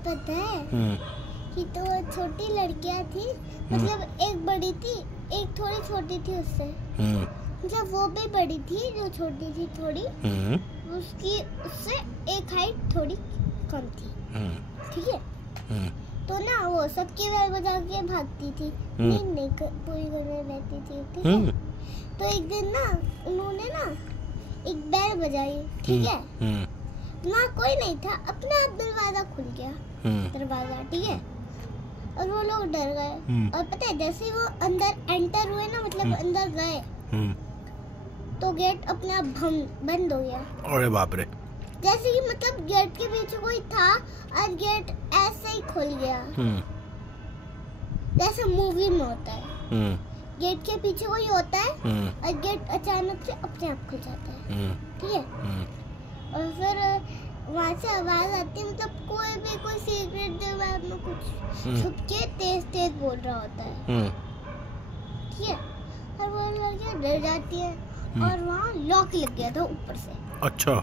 पता है कि तो छोटी लड़कियां थी, मतलब एक बड़ी थी, एक थोड़ी छोटी थी उससे, मतलब वो भी बड़ी थी जो छोटी थी थोड़ी, उससे एक हाइट थोड़ी कम थी, ठीक है। तो ना वो सबकी बैल बजा के भागती थी, नींद नहीं पूरी करने रहती थी, ठीक है। तो एक दिन ना उन्होंने ना एक बैल बजाई, ठीक है, ना कोई नहीं था, अपने आप दरवाजा खुल गया, दरवाजा, ठीक है, और वो लोग डर गए। और पता है जैसे ही वो अंदर एंटर हुए ना, मतलब अंदर गए, तो गेट अपने आप बंद हो गया। अरे बाप रे। जैसे कि मतलब गेट के पीछे कोई था और गेट ऐसे ही खुल गया, जैसे मूवी में होता है, गेट के पीछे कोई होता है और गेट अचानक से अपने आप खुल जाता है, ठीक है। और फिर वहाँ से आवाज आती है, मतलब कोई सीक्रेट जवाब में कुछ छुप के तेज बोल रहा होता है, ठीक है। और वो लड़कियाँ डर जाती है और वहाँ लॉक लग गया था ऊपर से। अच्छा।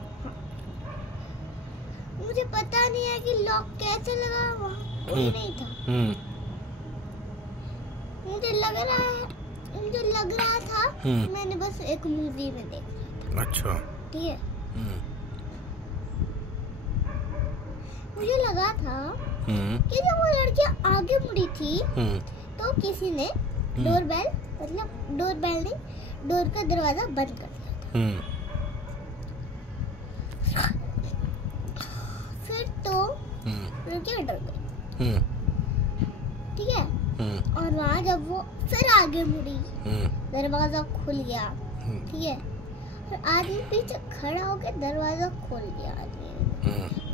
मुझे पता नहीं है कि लॉक कैसे लगा, वहाँ कोई नहीं था। मुझे लग रहा था मैंने बस एक मूवी में देखा था। अच्छा, ठीक है। मुझे लगा था कि जब वो लड़कियां आगे मुड़ी थी तो किसी ने डोरबेल नहीं, डोर का दरवाजा बंद कर दिया था। फिर तो लड़कियां डर गई, ठीक है। और वहाँ जब वो फिर आगे मुड़ी, दरवाजा खुल गया, ठीक है। और आदमी पीछे खड़ा होकर दरवाजा खोल दिया। आदमी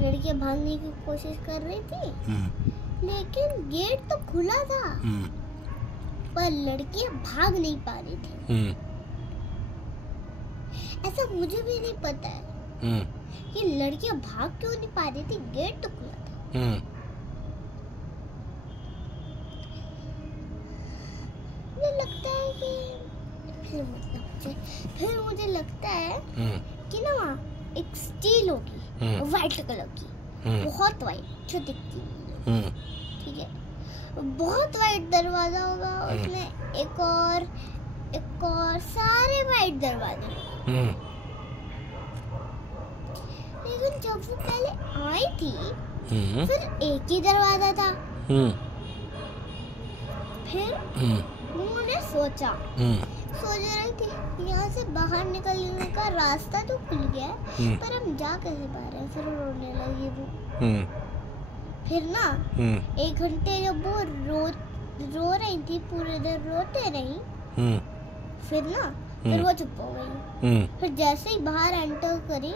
लड़कियां भागने की कोशिश कर रही थी, लेकिन गेट तो खुला था, पर लड़कियां भाग नहीं पा रही थी। ऐसा मुझे भी नहीं पता है कि लड़कियां भाग क्यों नहीं पा रही थी, गेट तो खुला था। फिर मुझे लगता है कि ना वहाँ एक स्टील होगी, व्हाइट कलर की, बहुत व्हाइट, जो दिखती है, ठीक है। बहुत व्हाइट दरवाजा होगा, उसमें एक और सारे व्हाइट दरवाजे। लेकिन जब वो पहले आई थी फिर एक ही दरवाजा था। फिर उन्होंने सोच रही थी यहाँ से बाहर निकलने का रास्ता तो खुल गया है, पर हम जा कैसे पा रहे हैं। फिर रोने लगी वो। फिर ना 1 घंटे जब वो रो रही थी, पूरे दिन रोते रही, फिर वो चुप हो गई। फिर जैसे ही बाहर एंटर करी,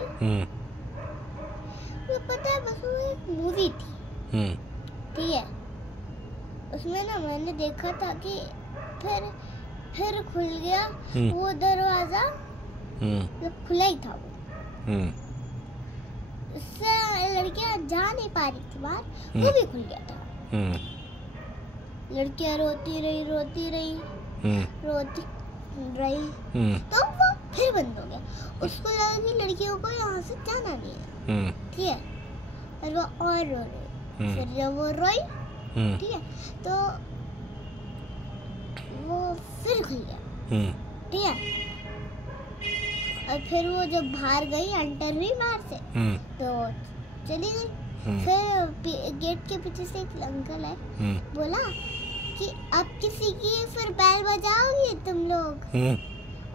वो पता है बस वो एक मूवी थी, ठीक है। उसमें ना मैंने देखा था कि फिर खुल गया वो दरवाजा, खुला ही था वो। उससे लड़कियां जा नहीं पा रही थी बाहर, वो भी खुल गया था। लड़कियां रोती रही, तो वो फिर बंद हो गया। उसको लगा कि लड़कियों को यहाँ से जाना नहीं है, ठीक है। और वो और रो रही। फिर जब वो रोई, ठीक है, तो वो फिर खुल गया, ठीक है। और फिर वो जब बाहर गई, एंटर हुई बाहर से, तो चली गई। फिर गेट के पीछे से एक अंकल है, बोला कि आप किसी की फिर बैल बजाओगे तुम लोग?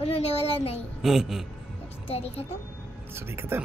उन्होंने बोला नहीं। स्टोरी खत्म।